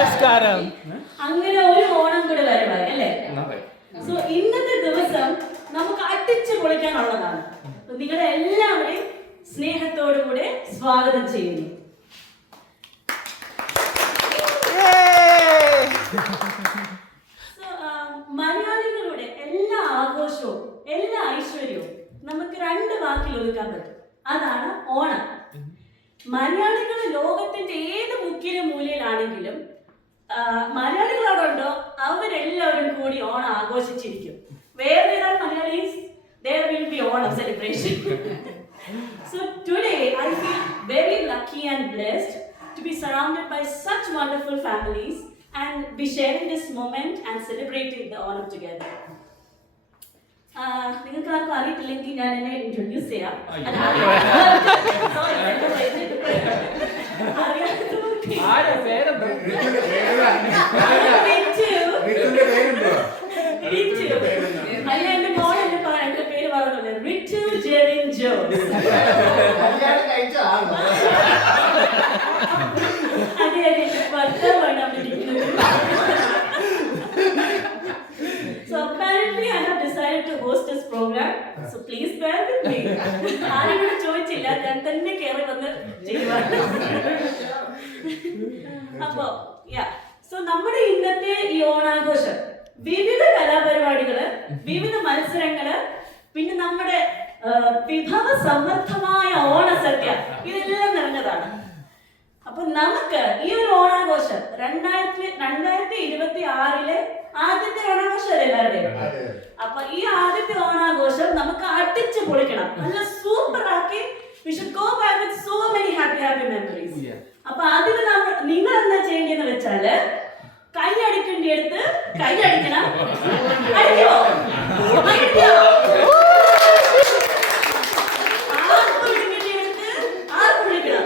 നമസ്കാരം. അങ്ങനെ ഒരു ഓണം കൂടെ വരവായി അല്ലേ? സോ ഇന്നത്തെ ദിവസം നമുക്ക് അടിച്ചു പൊളിക്കാനുള്ളതാണ്. നിങ്ങളെ എല്ലാവരെയും സ്നേഹത്തോടുകൂടെ സ്വാഗതം ചെയ്യുന്നു. മലയാളികളുടെ എല്ലാ ആഘോഷവും എല്ലാ ഐശ്വര്യവും നമുക്ക് 2 വാക്കിൽ ഒതുക്കാൻ പറ്റും. അതാണ് ഓണം. മലയാളികൾ ലോകത്തിന്റെ ഏത് മുക്കിലും മൂലയിലാണെങ്കിലും മലയാളികളോടുണ്ടോ അവരെല്ലാവരും കൂടി Onam ആഘോഷിച്ചിരിക്കും. Where there are Malayalis, there will be Onam celebration. So today I feel very lucky and blessed to be surrounded by such wonderful families and be sharing this moment and celebrating the Onam together. നിങ്ങൾക്ക് ആർക്കും അറിയിട്ടില്ലെങ്കിൽ ഞാൻ എന്നെ introduce ചെയ്യാം. അല്ല എന്റെ മോൾ എന്റെ പേര് പറഞ്ഞോളൂ, റിച്ചു ജെറിൻ ജോസ്. അതെ അതെ, ഭർത്താവാണ് അവിടെ ഇരിക്കുന്നത്. So apparently I have decided to host this program. So please bear with me. ആരും ചോദിച്ചില്ല, ഞാൻ തന്നെ കയറി വന്ന് ചെയ്യുവാണ്. അപ്പോ സോ നമ്മുടെ ഇന്നത്തെ ഈ ഓണാഘോഷം വിവിധ കലാപരിപാടികള്, വിവിധ മത്സരങ്ങള്, പിന്നെ നമ്മുടെ വിഭവ സമൃദ്ധമായ ഓണസദ്യ, ഇതെല്ലാം നിറഞ്ഞതാണ്. അപ്പൊ നമുക്ക് ഈ ഒരു ഓണാഘോഷം 2026 ആദ്യത്തെ ഓണാഘോഷം എല്ലാവരുടെയും. അപ്പൊ ഈ ആദ്യത്തെ ഓണാഘോഷം നമുക്ക് അടിച്ചു പൊളിക്കണം, നല്ല സൂപ്പർ ആക്കി. We should go back with so many happy memories. അപ്പൊ അതിന് നിങ്ങൾ എന്താ ചെയ്യേണ്ടതെന്ന് വെച്ചാല് കൈ അടിക്കേണ്ടിയെടുത്ത് കൈ അടിക്കണം. അടിക്കോ? അടിക്കോ? ആർപ്പ് വിളിക്കേണ്ടിയെടുത്ത് ആർപ്പ് വിളിക്കണം.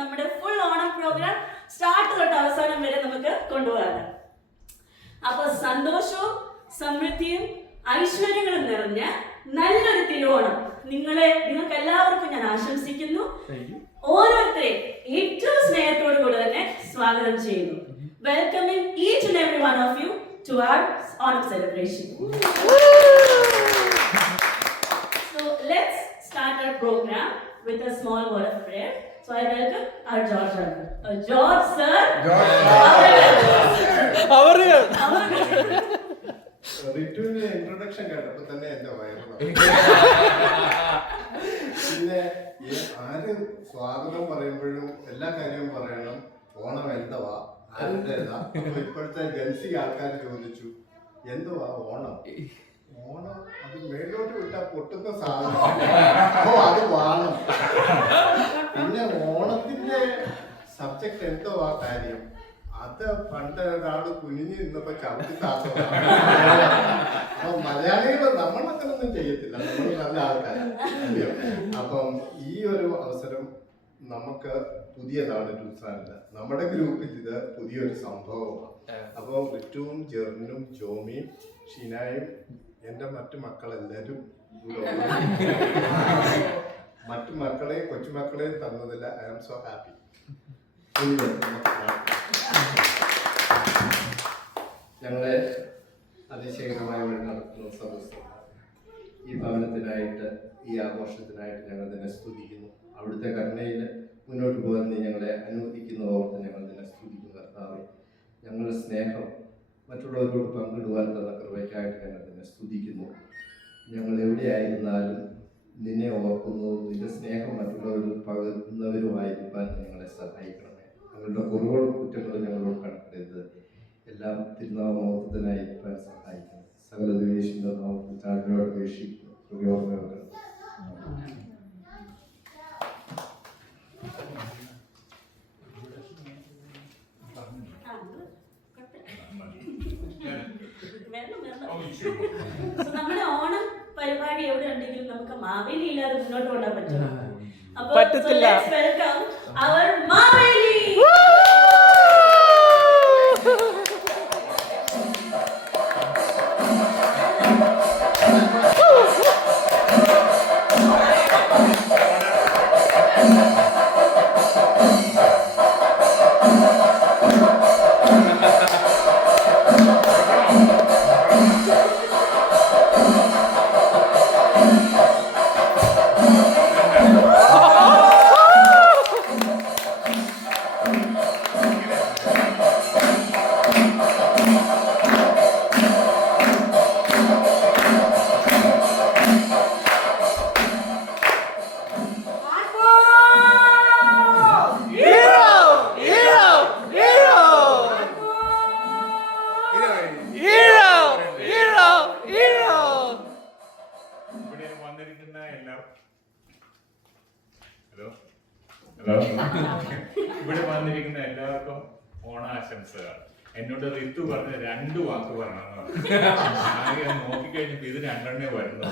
നമ്മുടെ ഫുൾ ഓണം പ്രോഗ്രാം സ്റ്റാർട്ട് തൊട്ട് അവസാനം വരെ നമുക്ക് കൊണ്ടുപോകാം. അപ്പൊ സന്തോഷവും സമൃദ്ധിയും ഐശ്വര്യങ്ങളും നിറഞ്ഞ നല്ലൊരു തിരുവോണം നിങ്ങൾക്ക് എല്ലാവർക്കും ഞാൻ ആശംസിക്കുന്നു. ഓരോരുത്തരെയും ഏറ്റവും സ്നേഹത്തോടു കൂടെ തന്നെ സ്വാഗതം ചെയ്യുന്നു. Welcoming each and every one of you to our Onam celebration. So let's start our program with a small word of prayer. So I welcome our George sir. George sir. റിറ്റുവിന്റെ ഇൻട്രൊഡക്ഷൻ കേട്ടപ്പോ തന്നെ എന്റെ വയറ് പിന്നെ ആര് സ്വാഗതം പറയുമ്പോഴും എല്ലാ കാര്യവും പറയണം. ഓണം എന്തുവാ, ആരുടേതാ? ഇപ്പോഴത്തെ ജൻസി ആൾക്കാർ ചോദിച്ചു എന്തുവാ ഓണം. ഓണം അത് മേലോട്ട് വിട്ടാ പൊട്ടുന്ന സാധനം, അത് വാണം. പിന്നെ ഓണത്തിന്റെ സബ്ജക്ട് എന്തുവാ കാര്യം, അത് പണ്ട് ഒരാള് കുനിഞ്ഞു നിന്നപ്പോ ചവിട്ടി താത്തതാണ്. അപ്പൊ മലയാളികൾ നമ്മളൊന്നും ചെയ്യത്തില്ല, നമ്മൾ നല്ല ആൾക്കാരാണ്. അപ്പം ഈ ഒരു അവസരം നമുക്ക് പുതിയതാണ്. ടൂസാനില്ല നമ്മുടെ ഗ്രൂപ്പിൽ ഇത് പുതിയൊരു സംഭവമാണ്. അപ്പൊ റിറ്റുവും ജെറിനും ജോമിയും ഷീനായും എന്റെ മറ്റു മക്കളെല്ലാരും മറ്റു മക്കളെയും കൊച്ചുമക്കളെയും തന്നതിൽ ഐ ആം സോ ഹാപ്പി. ഞങ്ങളെ അതിശയകരമായി നടത്തുന്ന സദസ്സ് ഈ ഭവനത്തിനായിട്ട്, ഈ ആഘോഷത്തിനായിട്ട് ഞങ്ങൾ തന്നെ സ്തുതിക്കുന്നു. അവിടുത്തെ കരുണയിൽ മുന്നോട്ട് പോകാൻ നീ ഞങ്ങളെ അനുവദിക്കുന്ന ഓർത്ത് ഞങ്ങൾ തന്നെ സ്തുതിക്കുന്നു. കർത്താവേ, ഞങ്ങളുടെ സ്നേഹം മറ്റുള്ളവരോട് പങ്കിടുവാൻ തന്ന കൃപയ്ക്കായിട്ട് ഞങ്ങൾ തന്നെ സ്തുതിക്കുന്നു. ഞങ്ങൾ എവിടെയായിരുന്നാലും നിന്നെ ഓർക്കുന്നു, നിന്റെ സ്നേഹം മറ്റുള്ളവരിൽ പകരുന്നവരുമായിരിക്കാൻ ഞങ്ങളെ സഹായിക്കണമേ. ഞങ്ങളുടെ കുറവുകളും കുറ്റങ്ങളും ഞങ്ങളോട് കണക്കിടരുത്. എല്ലാം തിരുനാമോഹത്തിനായിരിക്കാൻ സഹായിക്കണം. സകല ദ്വേഷിന്റെ നാമത്തിൽ താഴ്മയോട് അപേക്ഷിക്കുന്നു. കൃപയോർമ്മയോടെ നമ്മുടെ ഓണം പരിപാടി എവിടെ ഉണ്ടെങ്കിലും നമുക്ക് മാവേലി ഇല്ലാതെ മുന്നോട്ട് കൊണ്ടുപോകാൻ പറ്റും. അപ്പോൾ വെൽക്കം അവർ മാവേലി. വന്നിരിക്കുന്ന ഇവിടെ വന്നിരിക്കുന്ന എല്ലാവർക്കും ഓണാശംസകൾ. എന്നോട് ഋതു പറഞ്ഞ 2 വാക്ക് പറയണമെന്ന് നോക്കിക്കഴിഞ്ഞപ്പോ ഇത് 2 വരുന്നു.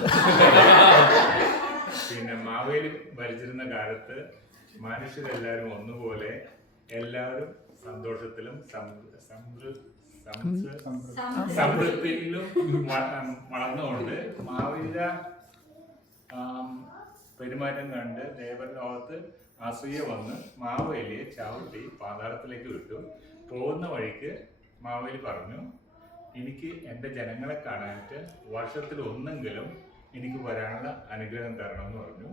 പിന്നെ മാവേലി ഭരിച്ചിരുന്ന കാലത്ത് മനുഷ്യരെല്ലാവരും ഒന്നുപോലെ എല്ലാവരും സന്തോഷത്തിലും സമൃദ്ധിയിലും വളർന്നുകൊണ്ട് മാവേലിയുടെ പെരുമാറ്റം കണ്ട് ദേവലോകത്ത് അസൂയ വന്ന് മാവേലിയെ ചവിട്ടി പാതാളത്തിലേക്ക് വിട്ടു. പോകുന്ന വഴിക്ക് മാവേലി പറഞ്ഞു, എനിക്ക് എൻ്റെ ജനങ്ങളെ കാണാനായിട്ട് വർഷത്തിൽ ഒന്നെങ്കിലും എനിക്ക് വരാനുള്ള അനുഗ്രഹം തരണം എന്ന് പറഞ്ഞു.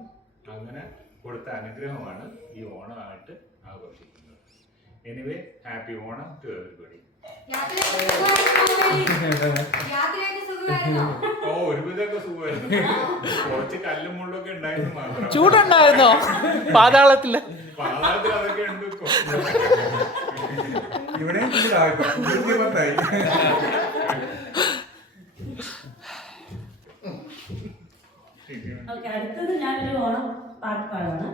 അങ്ങനെ കൊടുത്ത അനുഗ്രഹമാണ് ഈ ഓണമായിട്ട് ആഘോഷിക്കുന്നത്. Anyway, happy Onam to everybody. ഒരുവിധമൊക്കെ സുഖമായിരുന്നു. കുറച്ച് കല്ലും മുള്ളൊക്കെ ഉണ്ടായിരുന്നു മാത്രം. ചൂടുണ്ടായിരുന്നോ പാതാളത്തില്? പാതാളത്തിൽ അതൊക്കെ ഉണ്ട്. ഇവിടെ ഓക്കെ, അടുത്തത് ഞാനൊരു ഓണം പാട്ട് പാടാണ്.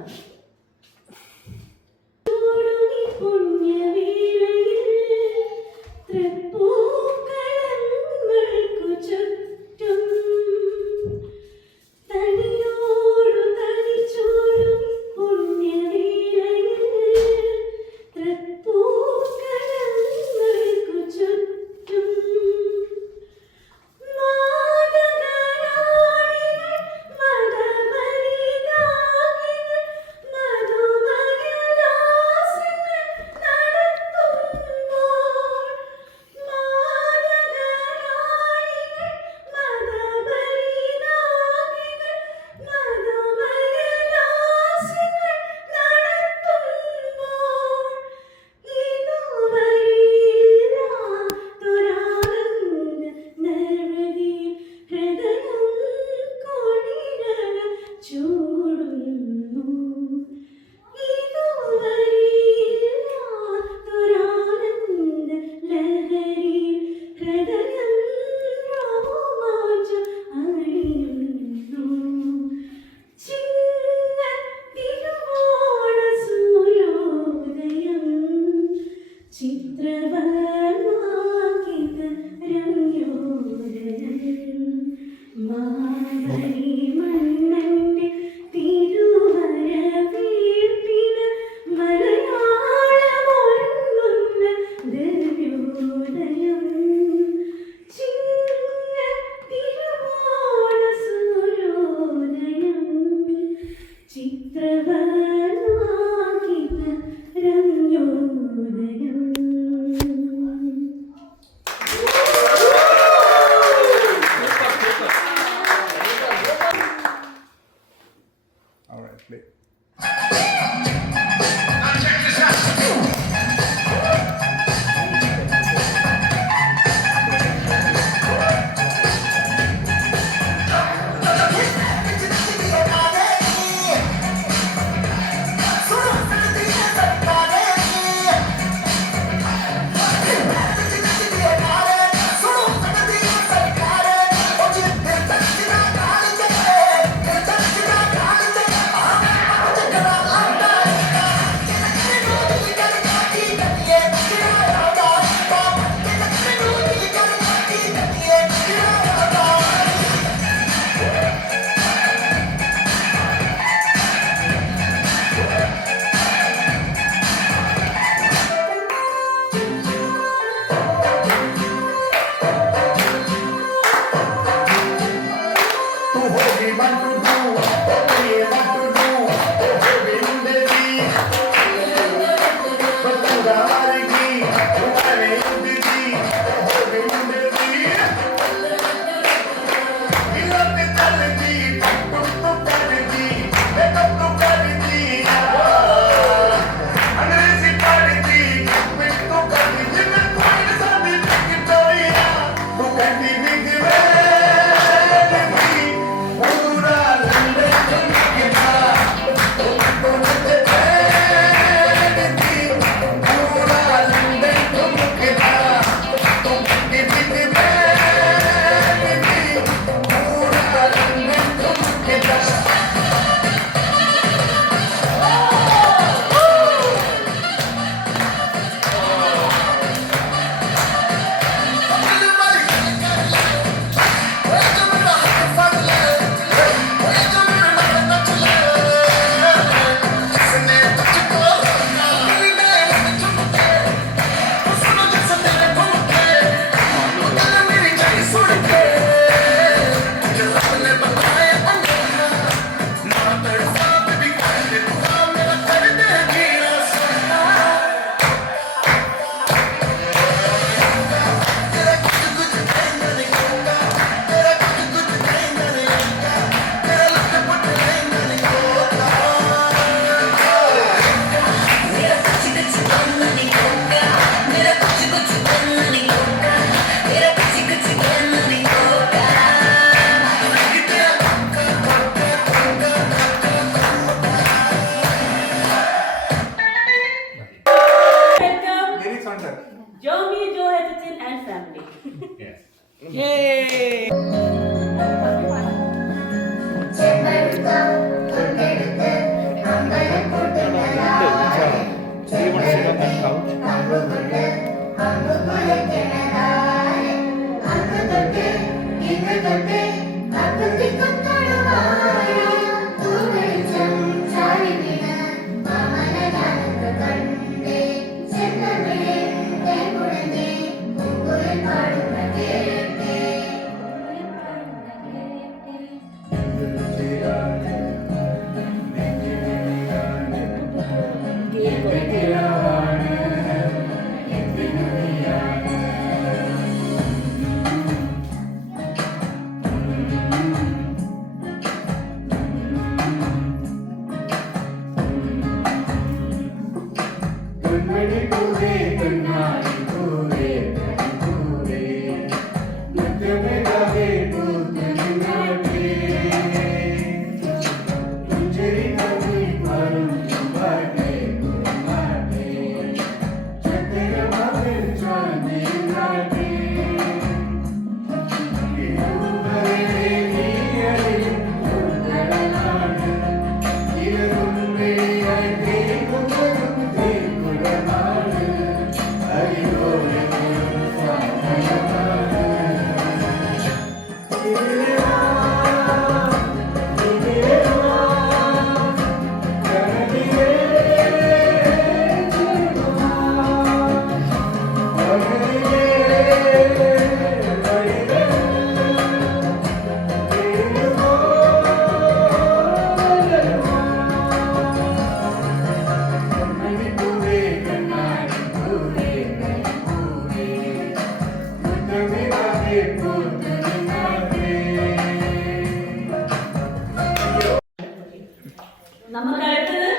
നമുക്ക് അടുത്തത്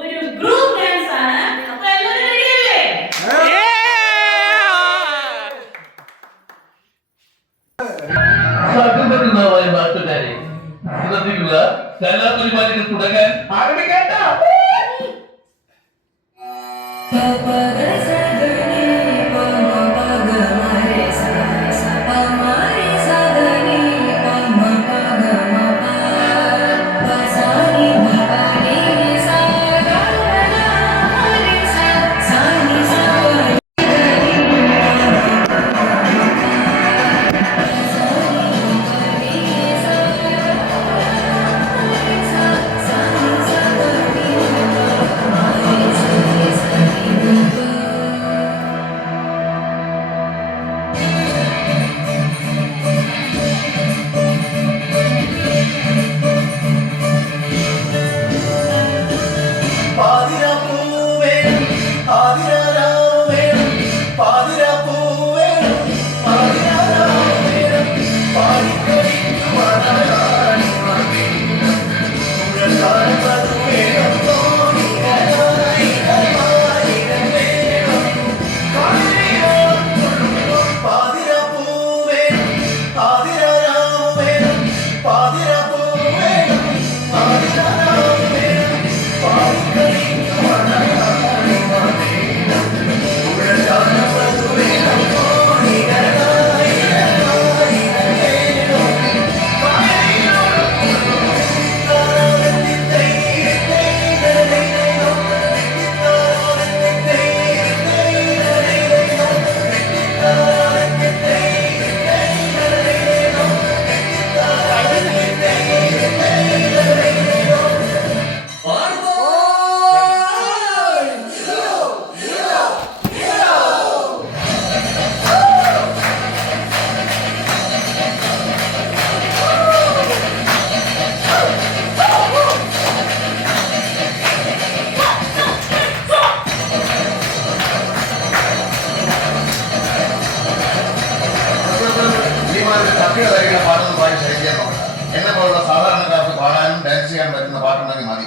ഒരു ഗ്രൂപ്പ് ഡാൻസ് ആണ്. അപ്പൊ എല്ലാവരും റെഡിയല്ലേ? സ്വാഗതമായ നാട്ടുകാരെ, ശ്രദ്ധിക്കുക, കലാപരിപാടികൾ തുടങ്ങാൻ ആരംഭിക്കേണ്ട. എന്നെ പോലുള്ള സാധാരണക്കാർക്ക് പാടാനും ഡാൻസ് ചെയ്യാൻ പറ്റുന്ന പാട്ടുണ്ടെങ്കിൽ മതി.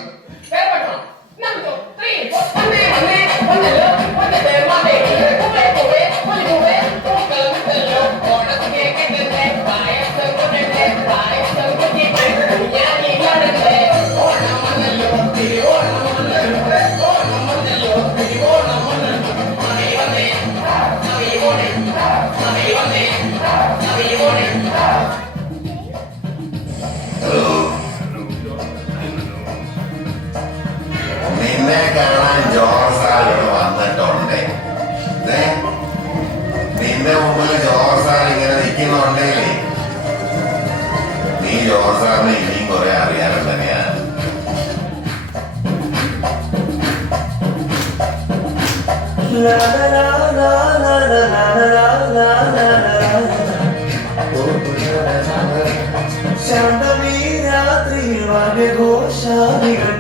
നിന്നെ കാണാൻ ജോസാലോട് വന്നിട്ടോ. ശാന്തമീ രാത്രിയിൽ വനഘോഷാദികൾ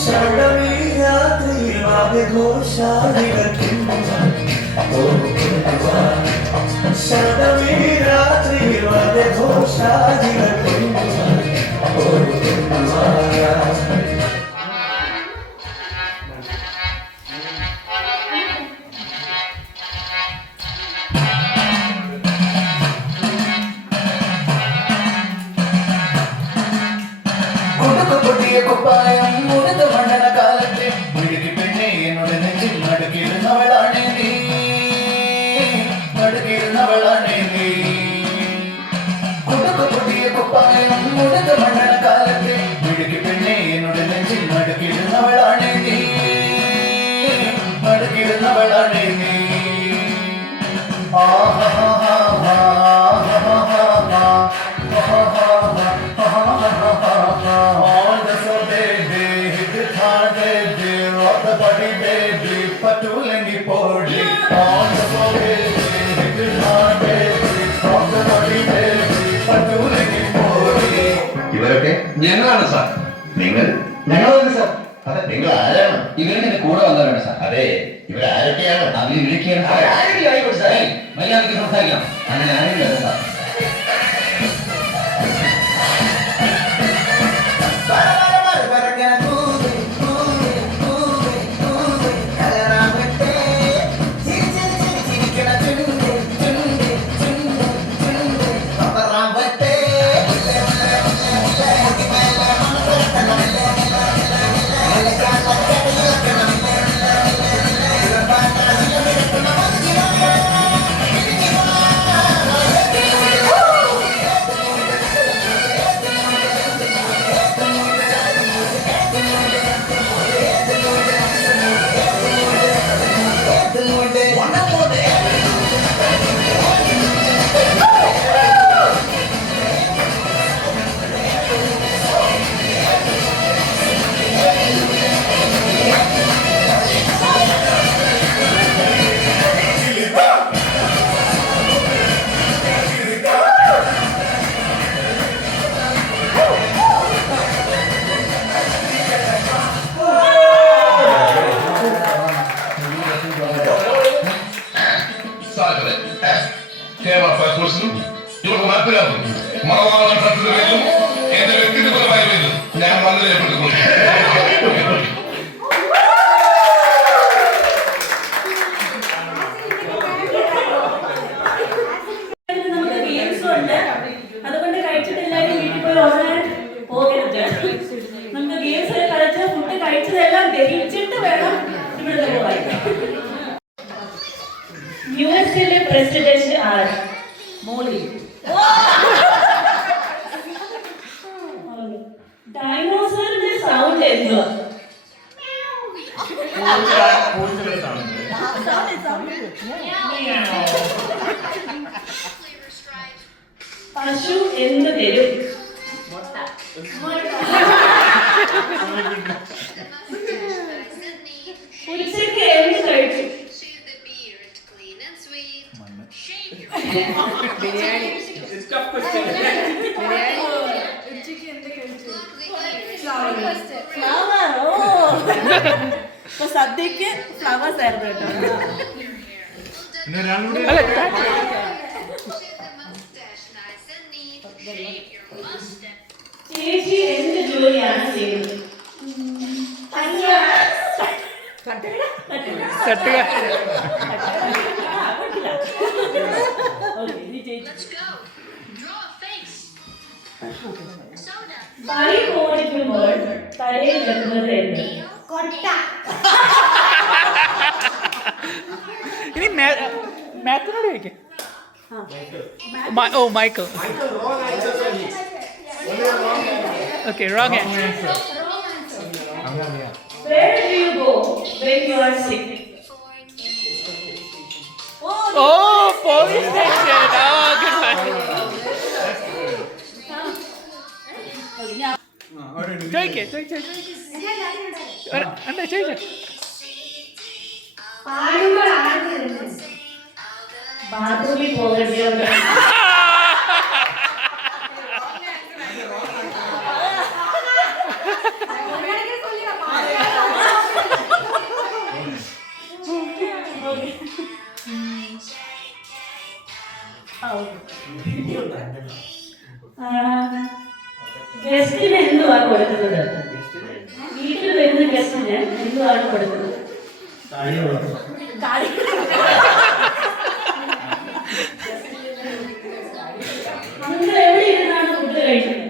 ശാന്തമീ രാത്രിയിൽ വനഘോഷാദികൾ ശാന്തമീ രാത്രിയിൽ വനഘോഷാദികൾ കുപ്പായം മുഴുത മണ്ണന കാലത്തെ മുഴുകി പെണ്ണെ എന്നോട് നെഞ്ചിൽ നടുക്കിയിരുന്നവളാണ് നീ നടുക്കിയിരുന്നവളാണ് നീ കുടുക്കു പൊട്ടിയ കുപ്പായം മുഴുത മണ്ണന കാലത്തെ മുഴുകി പെണ്ണെ എന്നോട് നെഞ്ചിൽ നടുക്കിയിരുന്നവളാണ് നീ നടുക്കിയിരുന്നവളാണ് നീ ഇവരൊക്കെ ഞങ്ങളാണ് സാർ. ഞങ്ങളാണ് സാർ. അതെ, നിങ്ങൾ ആരാണ്? ഇവരുടെ കൂടെ വന്നവരാണ് സാർ. അതെ, ഇവരാരൊക്കെയാണ്? അവർ വിളിക്കുകയാണ് സാർ. മര്യാദയ്ക്ക് സംസാരിക്കണം. അങ്ങനെ ആരെങ്കിലും സാർ. കേരള ഫയർഫോഴ്സിനും ഇവർക്ക് മനസ്സിലാക്കും മണവാള സത്യത്തിലും എന്റെ വ്യക്തിപരമായ പേരിൽ ഞാൻ വളരെ ഏർപ്പെടുത്തിക്കൊള്ളു. നമുക്ക് ഗെയിംസും ഉണ്ട്. അതുകൊണ്ട് കഴിച്ചിട്ട് എല്ലാവരും വീട്ടിൽ പോയി ഉറങ്ങാൻ പോകരുത്. നമുക്ക് ഗെയിംസ് കളിച്ച് ഫുഡ് കഴിച്ചതെല്ലാം ദഹിച്ചിട്ട് വേണം ഇവിടെ പോകാൻ. യുഎസിലെ പ്രസിഡന്റ് ആര്? മോളി. ഡൈനോസറിന്റെ സൗണ്ട് എന്തുവാ? പശു എന്ത് തരും? ഉച്ചയ്ക്ക് എന്ത് കഴിച്ചു? ഫ്ലവർ. ഓ, സദ്യക്ക് ഫ്ലവേഴ്സ് ആയിരുന്നു കേട്ടോ. ചേച്ചി എന്ത് ജോലിയാണ് ചെയ്യുന്നത്? ബൈക്ക് ഓടിക്കുമ്പോൾ തലയിൽ വെക്കുന്നത് എന്ത്? ഇനി മാത്സിനോട് ചോദിക്കാം. ഓ Michael. Okay, wrong answer. Where do you go when you are sick? Oh, police station. Oh, good one. ചോദിക്കേ എന്താ ചോദിച്ചേ ബാത്റൂമിൽ പോകേണ്ടത് ഗസ്റ്റിന് എന്തുവാണ് കൊടുക്കുന്നത്? വീട്ടിൽ വരുന്ന ഗസ്റ്റിന് എന്തുവാണ് കൊടുക്കുന്നത്? നിങ്ങൾ എവിടെ ഇരുന്നാണ് ഫുഡ് കഴിക്കുന്നത്?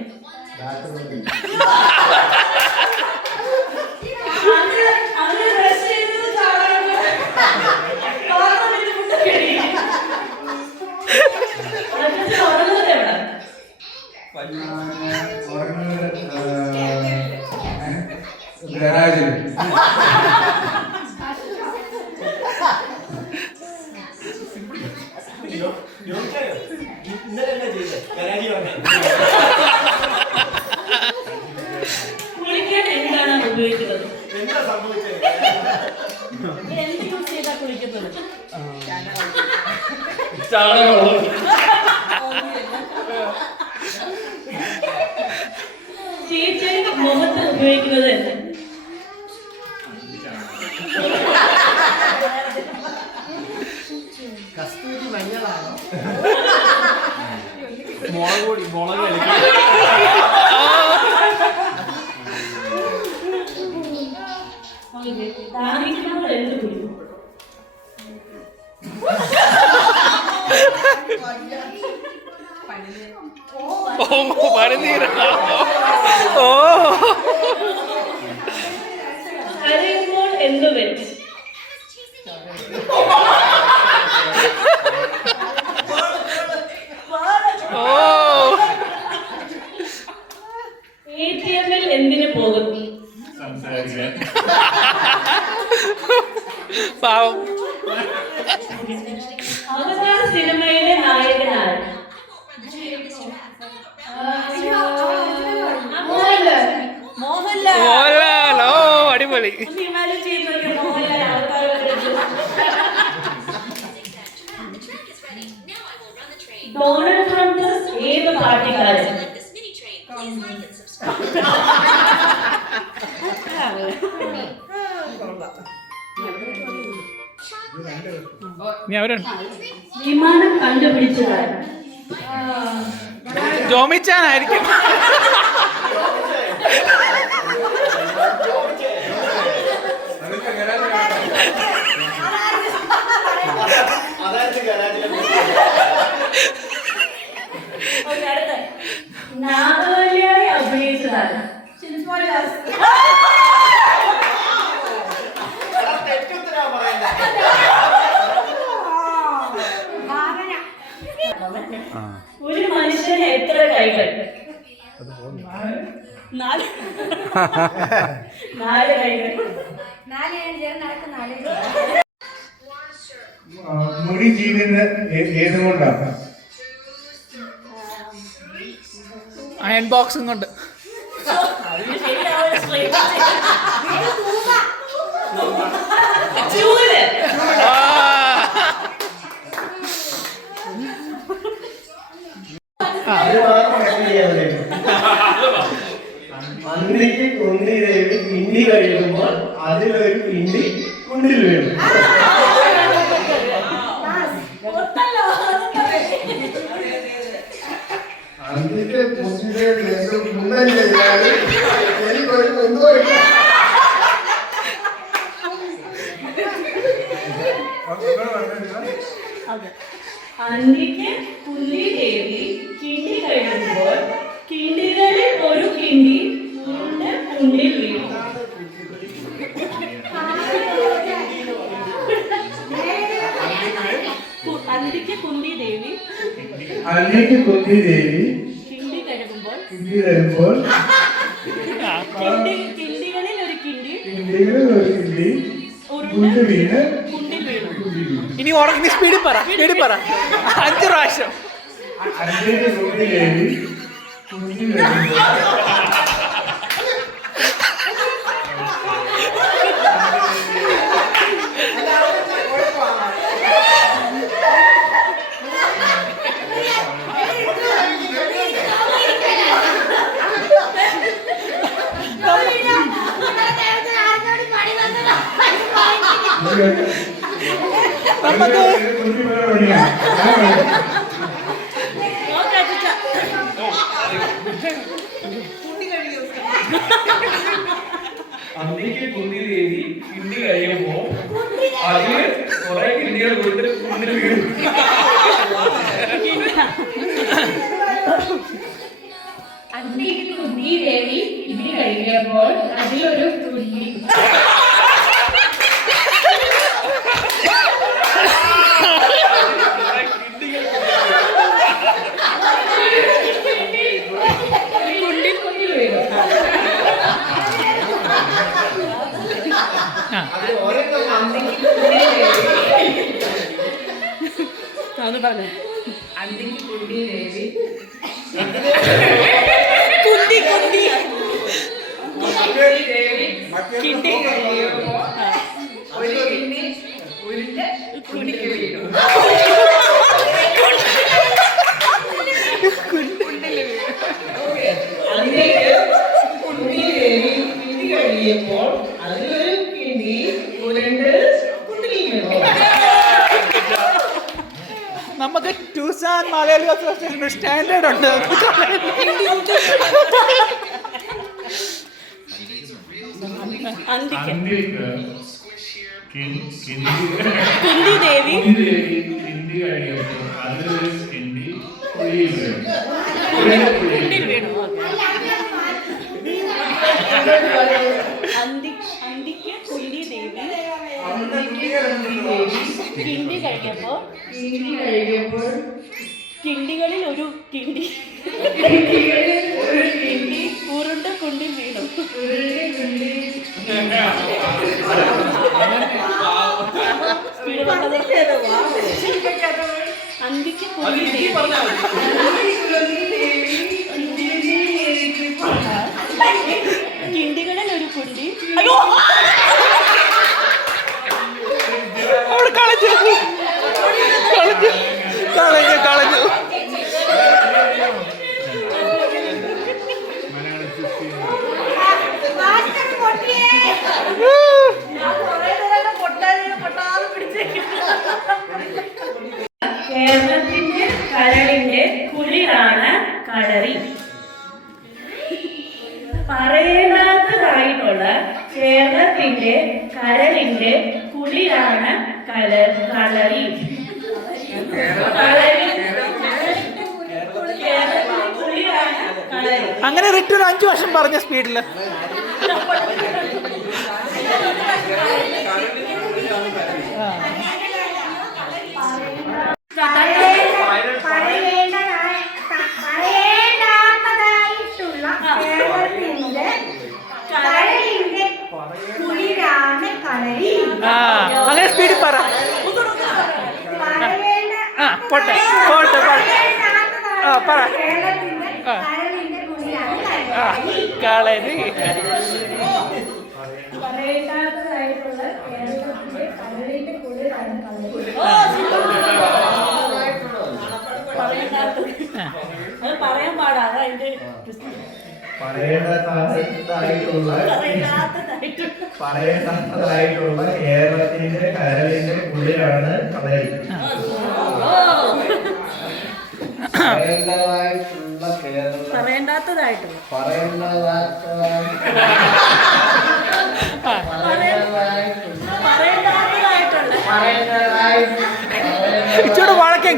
അങ്ങനെ ഡ്രസ് ചെയ്തത് കാണുമ്പോൾ ബാത്റൂമിൽ ഫുഡ് കഴിക്കും. അതൊക്കെ ഉറങ്ങുന്നത് എവിടെ? കുളിക്കാൻ എന്താണ് ഉപയോഗിക്കുന്നത്? എന്ത് യൂസ് ചെയ്താ കുളിക്കുന്നത്? ചേച്ചി മുഖത്ത് ഉപയോഗിക്കുന്നത് എന്ത്? കസ്തൂരി മഞ്ഞളാണോ? മുളക് ദാഹിക്കുമ്പോൾ എന്ത് കുടിക്കും? പനിനീര ഓ കരയുമ്പോൾ എന്ത് വരും? ഓ ATM-ൽ എന്തിനു പോകുന്നു? സംസാരിക്കാൻ. പാവം അവതാർ സിനിമയിലെ നായകനാണ് മോഹൻലാൽ. ഓ അടിപൊളി. ഡൊണാൾഡ് ട്രംപ് ഏത് പാർട്ടിക്കാരൻ? ഇനി അവരുണ്ട്. വിമാനം കണ്ടുപിടിച്ചതാണ് ജോമിച്ചാനായിരിക്കും. നാഗവല്ലിയായി അഭിനയിച്ചതാണ് ഒരു മനുഷ്യന് എത്ര കൈകൾ? 4 കൈകൾ. മുടി ചീരുന്നത് ഏതുകൊണ്ടാണ്? അയൺ ബോക്സും കൊണ്ട്. അന്തിക്ക് കുന്തി ദേവി കിണ്ടി കഴിയുമ്പോൾ അതിലൊരു കിണ്ടി കുണ്ടിൽ വീണു. അന്തിക്ക് കുന്തി ദേവി കുന്തൻ ചെയ്താൽ എനിക്കൊരു കുന്തോയില്ല. അന്തിക്ക് കുന്തി ദേവി കിണ്ടി കഴിയുമ്പോൾ കിണ്ടികളിൽ ഒരു കിണ്ടി കുണ്ടിൽ വീണു. അന്തിക്ക് കുന്തി ദേവി അന്തിക്ക് കുന്തി ദേവി കിണ്ടി കഴുകുമ്പോൾ കിണ്ടി തരുമ്പോൾ കിണ്ടികളിൽ ഒരു കിണ്ടി കിണ്ടികളിൽ ഒരു കിണ്ടി കുണ്ടി വീണ് കുണ്ടിൽ വീണു. ഇനി ഉറങ്ങി സ്പീഡിൽ പറ 5 പ്രാവശ്യം. അഞ്ചേരി കുണ്ടി ദേവി കുണ്ടി വരുമ്പോൾ കുണ്ടി വേറെ പണിയാണ്. ഓക്കേ, അച്ഛാ. അന്നേക്ക് കുണ്ടി ദേവി കിണ്ടി കഴിയുമ്പോ അതില് കുറെ കിണ്ടികൾ കൊടുത്തിട്ട് കുണ്ടിൽ വീഴും. അന്നേക്ക് കുണ്ടി ദേവി കിണ്ടി കഴിയുമ്പോൾ അതിലൊരു കുണ്ടി അന്ന് പറഞ്ഞു അന്നേക്ക് കുണ്ടി ദേവി കുണ്ടി കുണ്ടി ദേവി കിണ്ടി കഴിയുമ്പോ ഒരു കിണ്ടി ഉരുണ്ട് കുണ്ടിക്ക് വീണു. അന്നേക്ക് കുണ്ടി ദേവി കിണ്ടി കഴിയുമ്പോൾ അതിലൊരു കിണ്ടി ഉരുണ്ട് കുണ്ടിൽ വീണു. നമുക്ക് ടൂസാൻ മലയാളി അസോസിയേഷൻ സ്റ്റാൻഡേർഡ് ഉണ്ട്. അന്തിക്ക് അന്തിക്ക് കുണ്ടി ദേവി കിണ്ടി കഴിയുമ്പോൾ അതിലൊരു കിണ്ടി കുഴിയിൽ വീണു. കുണ്ടിൽ വീണു. അന്തിക്ക് കുണ്ടി ദേവി കിണ്ടി കഴിഞ്ഞപ്പോ കിണ്ടികളിൽ ഒരു കിണ്ടി ഉരുണ്ട കുണ്ടിൽ വീണു. അന്തിക്ക് കുണ്ടി കിണ്ടികളിൽ ഒരു കുണ്ടി. അയ്യോ, അവിടെ കളഞ്ഞു. കേരളത്തിന്റെ കരളിന്റെ കുളിരാണ് കളറി. പറയേണ്ടാത്തതായിട്ടുള്ള കേരളത്തിന്റെ കരളിന്റെ കുളിരാണ് കളറി. അങ്ങനെ റിട്ടേൺ 5 വർഷം പറഞ്ഞ സ്പീഡില്. പറയേണ്ടാത്തതായിട്ടുള്ള കേരളത്തിന്റെ കരളിന്റെ കുളിരാണ് കളരി. അങ്ങനെ സ്പീഡിൽ പറ. പോട്ടെ പറ. കേരളത്തിന്റെ കരളിന്റെ കുളിരാണ് കളരി. പറയേണ്ടാത്തതായിട്ടുള്ള കേരളത്തിന്റെ കരളിന്റെ കുളിരാണ് കളരി. അത് പറയാൻ പാടാ. അതിന്റെ പറയേണ്ടതായിട്ടുള്ള കേരളത്തിന്റെ കരളിന്റെ കുളിരാണ് കളരി. പറയേണ്ടാത്തതായിട്ടുള്ള ഇച്ചോട് വഴക്കേ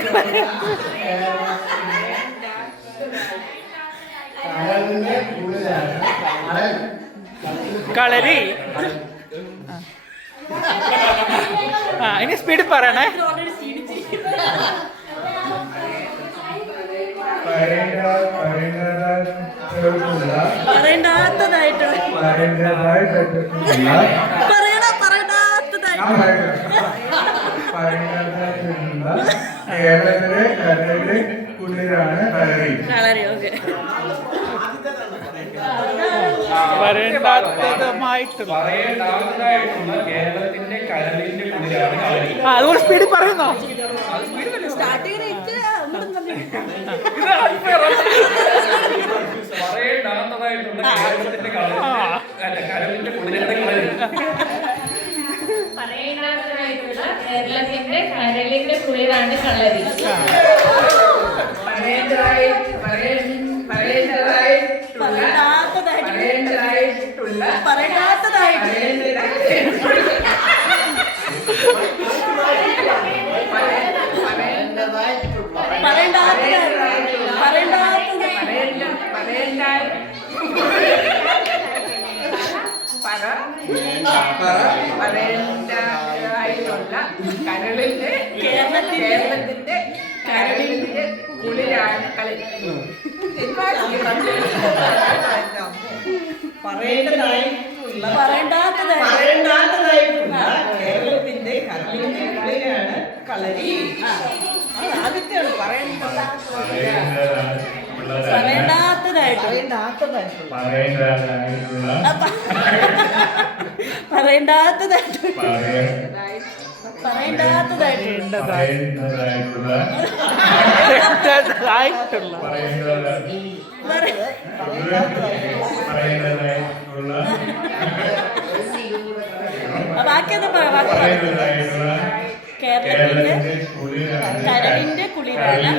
കളരി. ഇനി സ്പീഡിൽ പറയണേ. പറയേണ്ട പറയേണ്ടാത്തതായിട്ടുള്ള കേരളത്തിലെ കരളിലെ കുളിരാണ് കളരി. കളരി. ഓക്കെ. പറയേണ്ടാത്തതുമായിട്ടുള്ള കേരളത്തിന്റെ കരളിന്റെ കുളിരാണ് കളരി. അതുകൊണ്ട് സ്പീഡിൽ പറയുന്നോ? പറയേണ്ടാത്തതായിട്ടുള്ള കേരളത്തിന്റെ കരളിന്റെ കുളിരാണ് കളരി. പറയേണ്ടാത്തതായിട്ടുള്ള കേരളത്തിന്റെ കരളിന്റെ കുളിരാണ് കളരി. കേരളത്തിന്റെ കരളിന്റെ കുളിരാണ് കളരി. പറയേണ്ടാത്തതായിട്ടുള്ള കേരളത്തിന്റെ കരളിന്റെ കുളിരാണ് കളരി. ആദ്യത്തെയാണ് കേരളത്തിന്റെ കരളിന്റെ കുളിരാണ്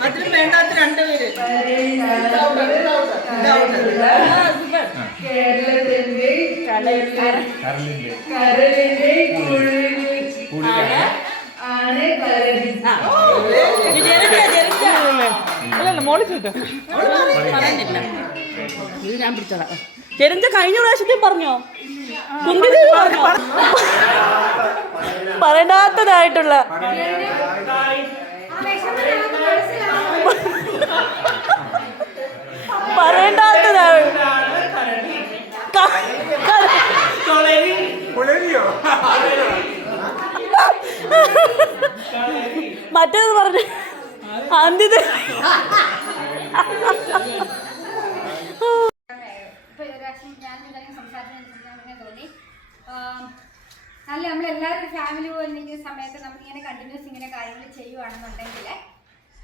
മധുരം വേണ്ടാത്ത രണ്ടുപേര്. കേരളത്തിന്റെ കരളിന്റെ ആണ് കളരി. മോളി ചോദിച്ചോ? പറയുന്നില്ല, ഇത് ഞാൻ പിടിച്ചോളാം. ചെറിയ കഴിഞ്ഞ പ്രാവശ്യത്തെ പറഞ്ഞോ? കുന്തിരി പറഞ്ഞോ? പറയേണ്ടാത്തതായിട്ടുള്ള മറ്റേത് പറഞ്ഞു അന്തിത്. നല്ല നമ്മളെല്ലാവരും ഫാമിലി പോലെ നിൽക്കുന്ന സമയത്ത് നമ്മളിങ്ങനെ കണ്ടിന്യൂസ് ഇങ്ങനെ കാര്യങ്ങൾ ചെയ്യുവാണെന്നുണ്ടെങ്കിൽ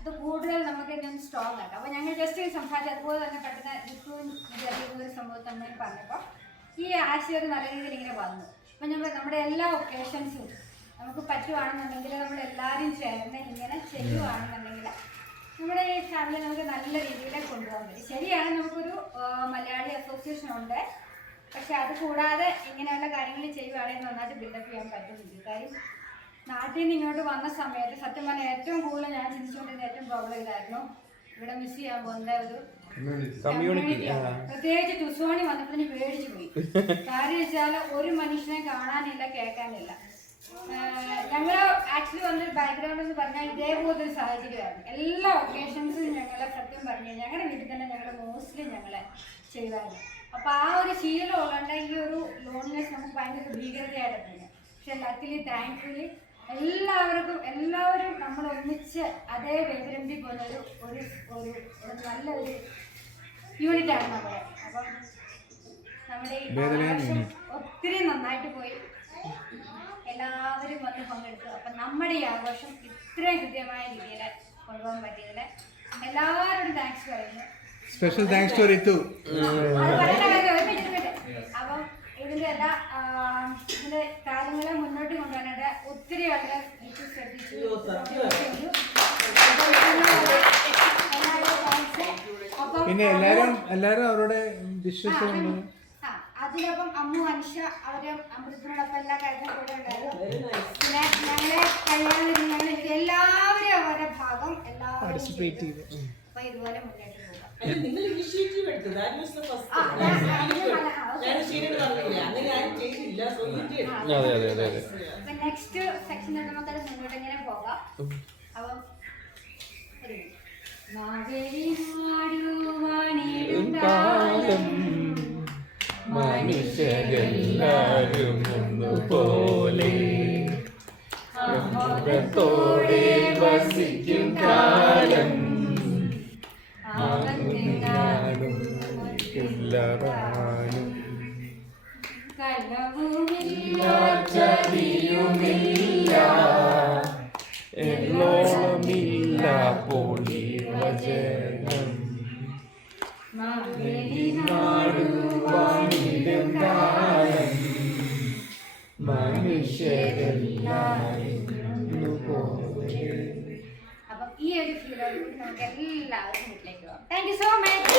അത് കൂടുതൽ നമുക്ക് ഇനി ഒന്ന് സ്ട്രോങ് ആക്കാം. അപ്പോൾ ഞങ്ങൾ ജസ്റ്റ് സംസാരിച്ച് അതുപോലെ തന്നെ പെട്ടെന്ന് ഋതുവും വിദ്യാർത്ഥിക്കുന്ന ഒരു സംഭവം നമ്മൾ പറഞ്ഞപ്പോൾ ഈ ആശയം ഒരു നല്ല രീതിയിൽ ഇങ്ങനെ വന്നു. അപ്പോൾ നമ്മുടെ എല്ലാ ഒക്കേഷൻസും നമുക്ക് പറ്റുവാണെന്നുണ്ടെങ്കിൽ നമ്മളെല്ലാവരും ചേർന്ന് ഇങ്ങനെ ചെയ്യുവാണെന്നുണ്ടെങ്കിൽ നമ്മുടെ ഈ ഫാമിലി നമുക്ക് നല്ല രീതിയിൽ കൊണ്ടുപോകാൻ പറ്റും. ശരിയാണ്, നമുക്കൊരു മലയാളി അസോസിയേഷൻ ഉണ്ട്. പക്ഷെ അത് കൂടാതെ ഇങ്ങനെയുള്ള കാര്യങ്ങൾ ചെയ്യുവാണെങ്കിൽ നന്നായിട്ട് ബിൽഡപ്പ് ചെയ്യാൻ പറ്റുന്നുണ്ട്. കാര്യം നാട്ടിൽ നിന്ന് ഇങ്ങോട്ട് വന്ന സമയത്ത് സത്യം പറഞ്ഞാൽ ഏറ്റവും കൂടുതൽ ഞാൻ ചിന്തിച്ചുകൊണ്ടിരുന്ന ഏറ്റവും പ്രോബ്ലം ഇതായിരുന്നു. ഇവിടെ മിസ് ചെയ്യാൻ പോകുന്ന ഒരു കമ്മ്യൂണിറ്റിയാണ്. പ്രത്യേകിച്ച് ടുസോണി വന്നപ്പോൾ എനിക്ക് പേടിച്ചു പോയി. കാര്യം വെച്ചാൽ ഒരു മനുഷ്യനെ കാണാനില്ല, കേൾക്കാനില്ല. ഞങ്ങൾ ആക്ച്വലി വന്നൊരു ബാക്ക്ഗ്രൗണ്ട് എന്ന് പറഞ്ഞാൽ ഇതേപോലത്തെ ഒരു സാഹചര്യമായിരുന്നു. എല്ലാ ഒക്കേഷൻസും ഞങ്ങളെ സത്യം പറഞ്ഞു ഞങ്ങളുടെ വീട്ടിൽ തന്നെ ഞങ്ങൾ മോസ്റ്റ്ലി ഞങ്ങളെ ചെയ്തായിരുന്നു. അപ്പോൾ ആ ഒരു ശീലം ഉള്ള ഈ ഒരു ലോൺനെസ് നമുക്ക് ഭയങ്കര ഭീകരതയായിട്ട് തന്നെ. പക്ഷെ ലക്കിലി താങ്ക്ഫുള്ളി എല്ലാവരും നമ്മൾ ഒന്നിച്ച് അതേ വേവരമ്പി പോകുന്ന ഒരു നല്ലൊരു യൂണിറ്റാണ് നമ്മുടെ. അപ്പം നമ്മുടെ ഈ ഒത്തിരി നന്നായിട്ട് പോയി. എല്ലാവരും വന്ന് പങ്കെടുത്തു. അപ്പം നമ്മുടെ ഈ ആഘോഷം ഇത്രയും കൃത്യമായ രീതിയിൽ കൊണ്ടുപോകാൻ പറ്റിയതിൽ എല്ലാവരോടും താങ്ക്സ് പറയുന്നു. Special thanks to Ritu. അപ്പം ഇതിന്റെ ഇതിന്റെ കാര്യങ്ങളെ മുന്നോട്ട് കൊണ്ടുപോകാനായിട്ട് ഒത്തിരി വളരെ ശ്രദ്ധിച്ചു. പിന്നെ എല്ലാരും അവരുടെ വിശ്വസിച്ചു. അതിനൊപ്പം അമ്മു അനിഷ അവരെ അമൃതത്തിനോടൊപ്പം എല്ലാ കാര്യത്തിനും കൂടെ ഉണ്ടായിരുന്നു. പിന്നെ ഞങ്ങളെ കഴിയാൻ എല്ലാവരും അവരുടെ ഭാഗം പാർട്ടിസിപ്പേറ്റ് ചെയ്തു. അപ്പൊ ഇതുപോലെ മുന്നോട്ട് പോകാം. നിങ്ങൾ ഇനിഷ്യേറ്റീവ് എടുത്തത് ചെയ്തില്ല. അതെ അതെ അതെ അതെ. നെക്സ്റ്റ് സെക്ഷനിൽ നമുക്കത് മുന്നോട്ട് ഇങ്ങനെ പോകാം. അപ്പം മാവേലി നാടുവാണിടും കാലം മനുഷ്യരെല്ലാരും ഒന്നുപോലെ അമൃതത്തോടെ വസിക്കും കാലം ആകും എല്ലാവരും കലവുമില്ല ചതിയുമില്ല എന്നോളമില്ല പോളി വചനം നാടുവാണിടും കാലം മനുഷ്യരെല്ലാരും ഒന്നുപോലെ. അപ്പം ഈ ഒരു ഫീലോട് നമുക്ക് എല്ലാവരും വീട്ടിലേക്ക് പോകാം. Thank you so much.